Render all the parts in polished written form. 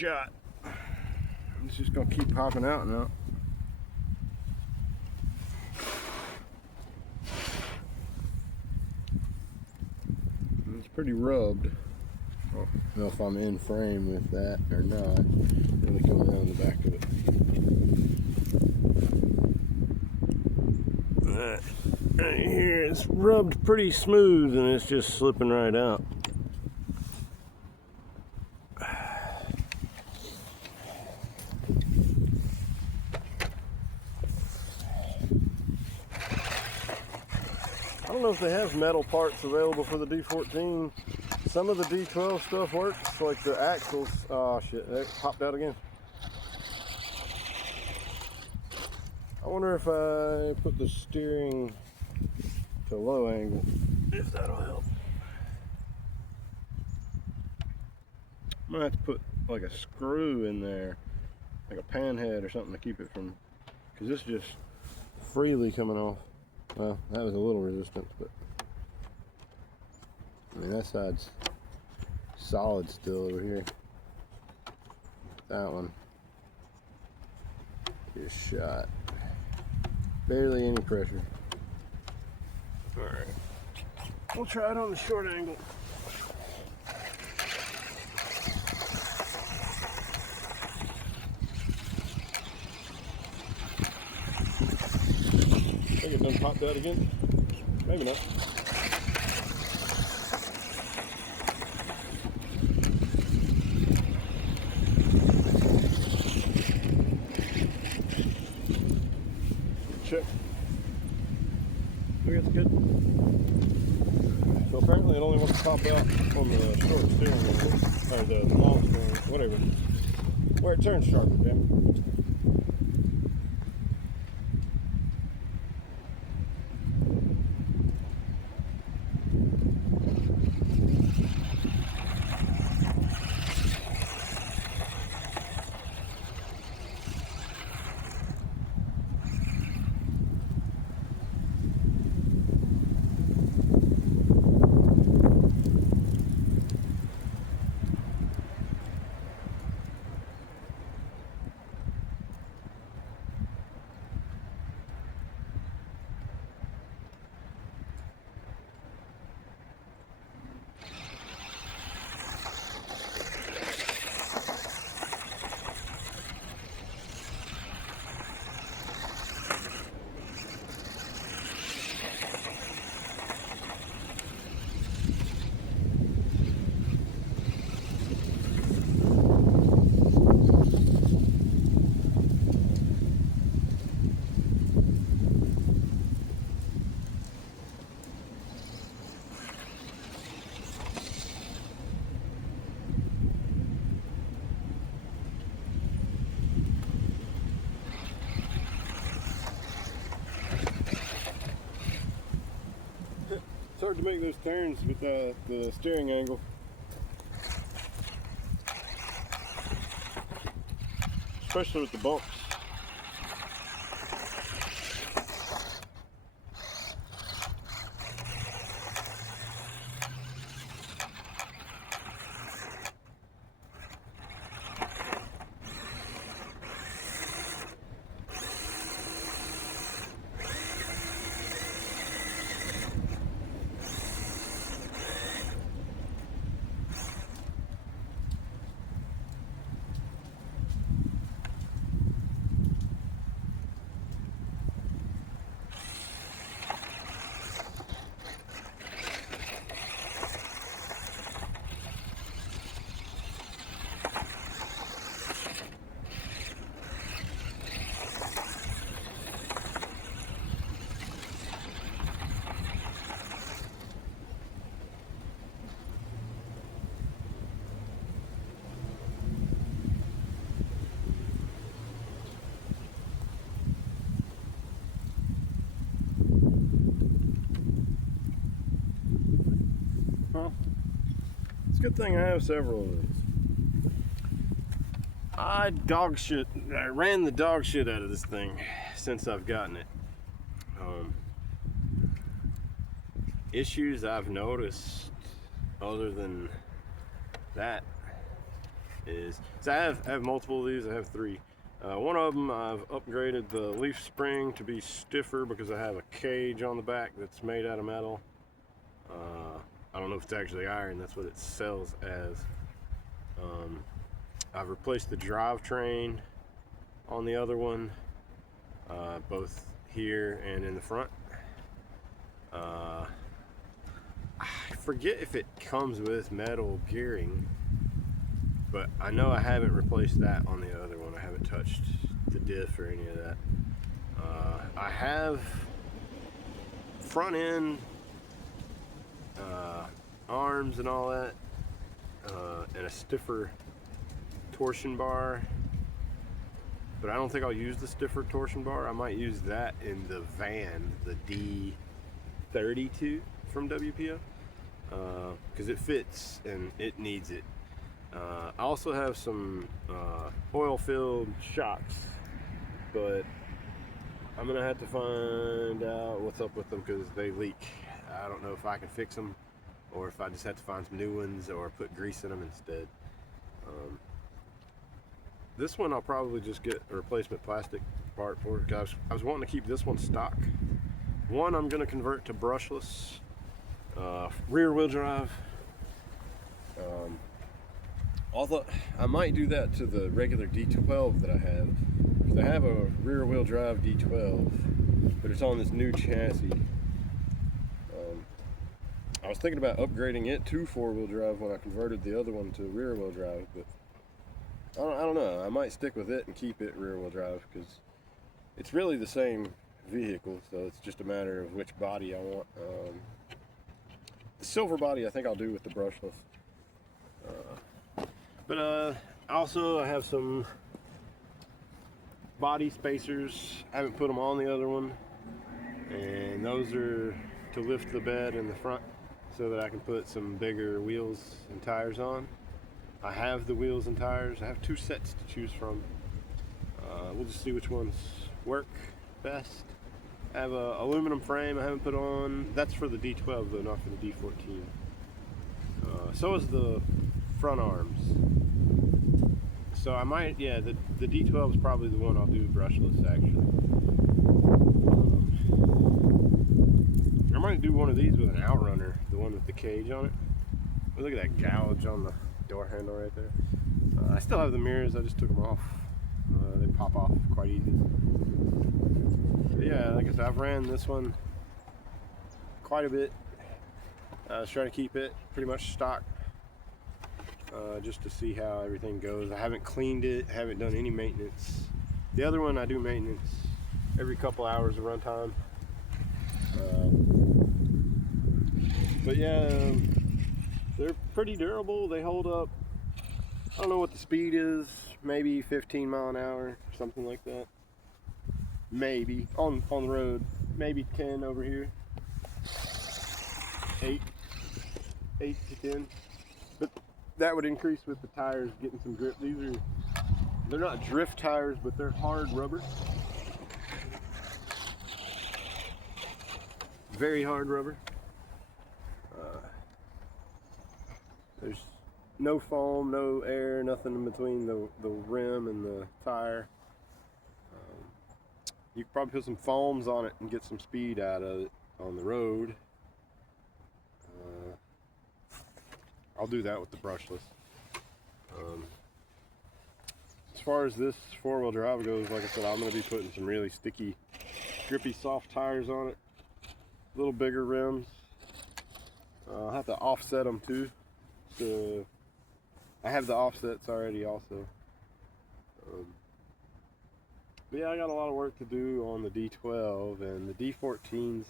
shot. It's just gonna keep popping out now. It's pretty rubbed. I don't know if I'm in frame with that or not. Really coming around the back of it. That right here is rubbed pretty smooth and it's just slipping right out. I don't know if they have metal parts available for the D14. Some of the D12 stuff works, like the axles. Oh shit, they popped out again. I wonder if I put the steering to low angle, if that'll help. I might have to put like a screw in there, like a pan head or something to keep it from, because this is just freely coming off. Well, that was a little resistance, but I mean that side's solid still over here. That one just shot. Barely any pressure. Alright. We'll try it on the short angle. I think it done popped out again. Maybe not. Check. Okay, that's good. So apparently it only wants to pop out on the short steering wheel, or the long steering, whatever. Where it turns sharp, okay? It's hard to make those turns with the steering angle. Especially with the bumps. It's a good thing I have several of these. I ran the dog shit out of this thing since I've gotten it. Issues I've noticed other than that, is, so I have multiple of these. I have 3. One of them, I've upgraded the leaf spring to be stiffer because I have a cage on the back that's made out of metal. I don't know if it's actually iron, that's what it sells as. I've replaced the drivetrain on the other one, both here and in the front. I forget if it comes with metal gearing, but I know I haven't replaced that on the other one. I haven't touched the diff or any of that. I have front end arms and all that, and a stiffer torsion bar, but I don't think I'll use the stiffer torsion bar. I might use that in the van, the D32 from WPL, because it fits and it needs it. I also have some oil-filled shocks, but I'm gonna have to find out what's up with them because they leak. I don't know if I can fix them or if I just have to find some new ones or put grease in them instead. This one I'll probably just get a replacement plastic part for it because I was wanting to keep this one stock. One I'm gonna convert to brushless, rear wheel drive. Although I might do that to the regular D12 that I have. I have a rear wheel drive D12, but it's on this new chassis. I was thinking about upgrading it to 4-wheel drive when I converted the other one to rear wheel drive, but I don't know. I might stick with it and keep it rear wheel drive because it's really the same vehicle, so it's just a matter of which body I want. The silver body I think I'll do with the brushless. But also I have some body spacers. I haven't put them on the other one, and those are to lift the bed in the front so that I can put some bigger wheels and tires on. I have the wheels and tires. I have 2 sets to choose from. We'll just see which ones work best. I have an aluminum frame I haven't put on. That's for the D12 though, not for the D14. So is the front arms. So I might, yeah, the D12 is probably the one I'll do brushless actually. I might do one of these with an outrunner, the one with the cage on it. Oh, look at that gouge on the door handle right there. I still have the mirrors, I just took them off. They pop off quite easy. But yeah, like I said, I've ran this one quite a bit. I was trying to keep it pretty much stock. Just to see how everything goes. I haven't cleaned it, haven't done any maintenance. The other one I do maintenance every couple hours of runtime. But yeah, they're pretty durable. They hold up. I don't know what the speed is, maybe 15 mile an hour, something like that. Maybe on the road, maybe 10 over here. 8 to 10. But that would increase with the tires getting some grip. They're not drift tires, but they're hard rubber. Very hard rubber. There's no foam, no air, nothing in between the rim and the tire. You could probably put some foams on it and get some speed out of it on the road. I'll do that with the brushless. As far as this 4-wheel drive goes, like I said, I'm going to be putting some really sticky, grippy, soft tires on it. A little bigger rims. I'll have to offset them too. So I have the offsets already also. But yeah, I got a lot of work to do on the D12 and the D14s.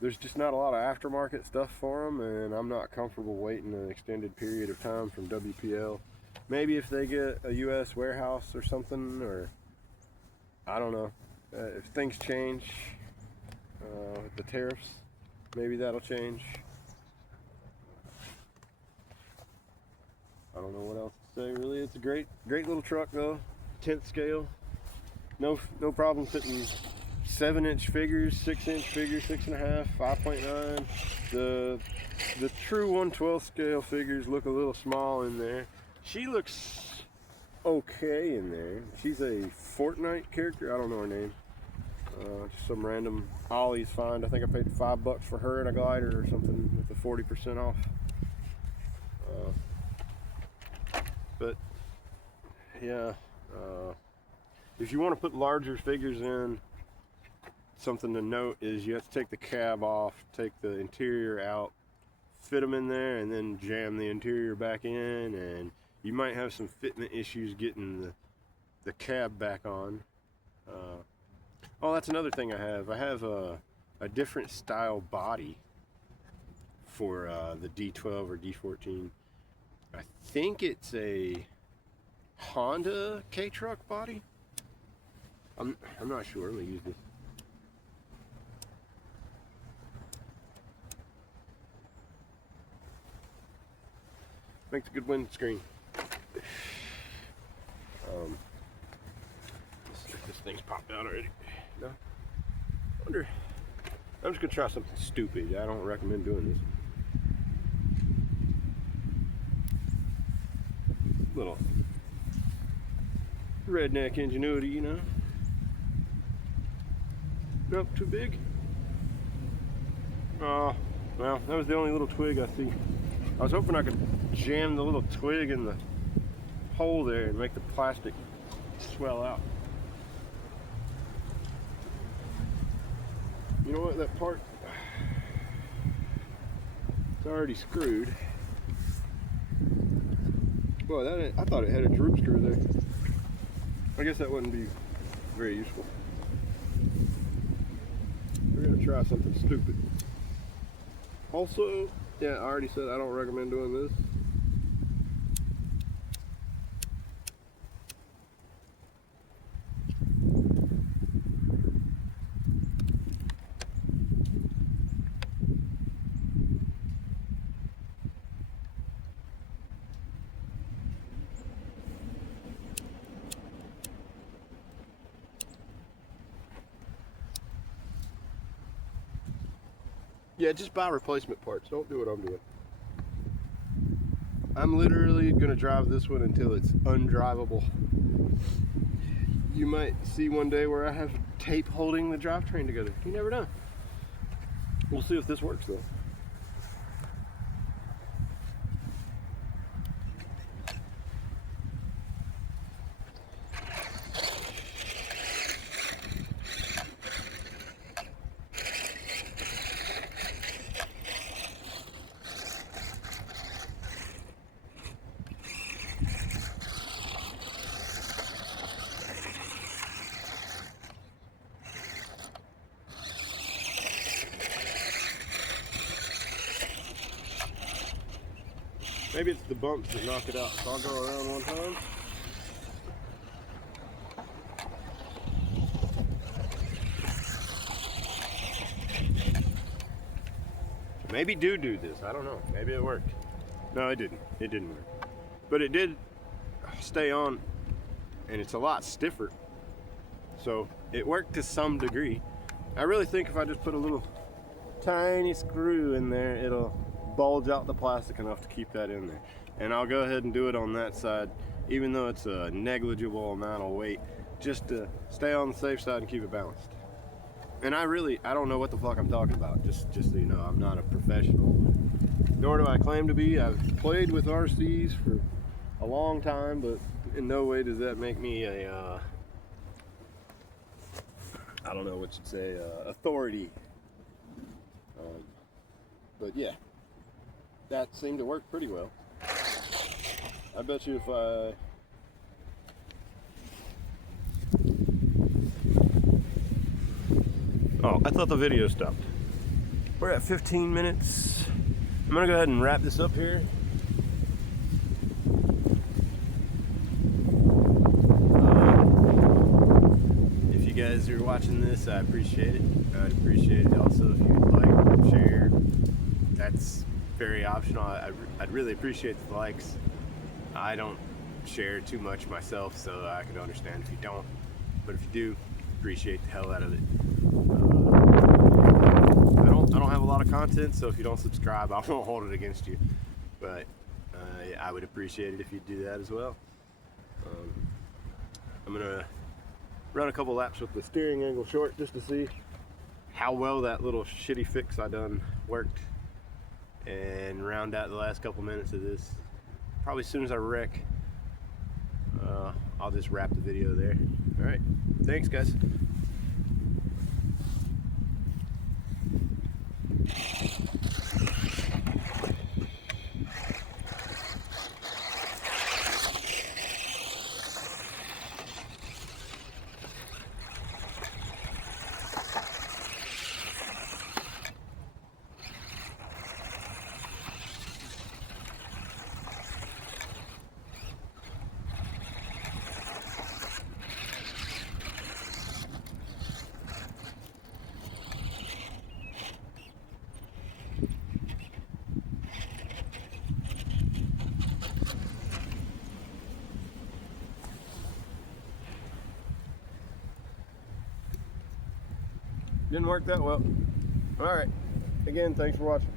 There's just not a lot of aftermarket stuff for them, and I'm not comfortable waiting an extended period of time from WPL. Maybe if they get a US warehouse or something, or I don't know. If things change with the tariffs, maybe that'll change. I don't know what else to say really. It's a great little truck though. 10th scale. No problem fitting 7-inch figures, 6-inch figures, 6.5, 5.9. The true 1/12 scale figures look a little small in there. She looks okay in there. She's a Fortnite character. I don't know her name. Just some random Ollie's find. I think I paid $5 for her and a glider or something with the 40% off. But yeah, if you want to put larger figures in, something to note is you have to take the cab off, take the interior out, fit them in there, and then jam the interior back in, and you might have some fitment issues getting the cab back on. Oh, that's another thing I have. I have a different style body for the D12 or D14. I think it's a Honda K-Truck body. I'm not sure. Let me use this. Makes a good windscreen. This thing's popped out already. No? I wonder. I'm just gonna try something stupid. I don't recommend doing this. Little redneck ingenuity, you know. Nope, too big. Oh, well, that was the only little twig I see. I was hoping I could jam the little twig in the hole there and make the plastic swell out. You know what, that part, it's already screwed. Boy, I thought it had a droop screw there. I guess that wouldn't be very useful. We're gonna try something stupid. Also, yeah, I already said I don't recommend doing this. Yeah, just buy replacement parts. Don't do what I'm doing. I'm literally gonna drive this one until it's undrivable. You might see one day where I have tape holding the drivetrain together. You never know. We'll see if this works though. Maybe it's the bumps that knock it out. So I'll go around one time. Maybe do this. I don't know. Maybe it worked. No, it didn't. It didn't work. But it did stay on, and it's a lot stiffer. So it worked to some degree. I really think if I just put a little tiny screw in there, it'll bulge out the plastic enough to keep that in there. And I'll go ahead and do it on that side, even though it's a negligible amount of weight, just to stay on the safe side and keep it balanced. And I don't know what the fuck I'm talking about, just so you know. I'm not a professional, nor do I claim to be. I've played with RCs for a long time, but in no way does that make me a I don't know what you'd say, authority. But yeah, that seemed to work pretty well. I bet you if I I thought the video stopped. We're at 15 minutes. I'm gonna go ahead and wrap this up here. If you guys are watching this, I appreciate it. I'd appreciate it also if you'd like, share. That's very optional. I'd really appreciate the likes. I don't share too much myself, so I can understand if you don't. But if you do, appreciate the hell out of it. I don't have a lot of content, so if you don't subscribe, I won't hold it against you. But I would appreciate it if you'd do that as well. I'm gonna run a couple laps with the steering angle short just to see how well that little shitty fix I done worked, and round out the last couple minutes of this. Probably as soon as I wreck, I'll just wrap the video there. All right, thanks guys. Didn't work that well. All right, again, thanks for watching.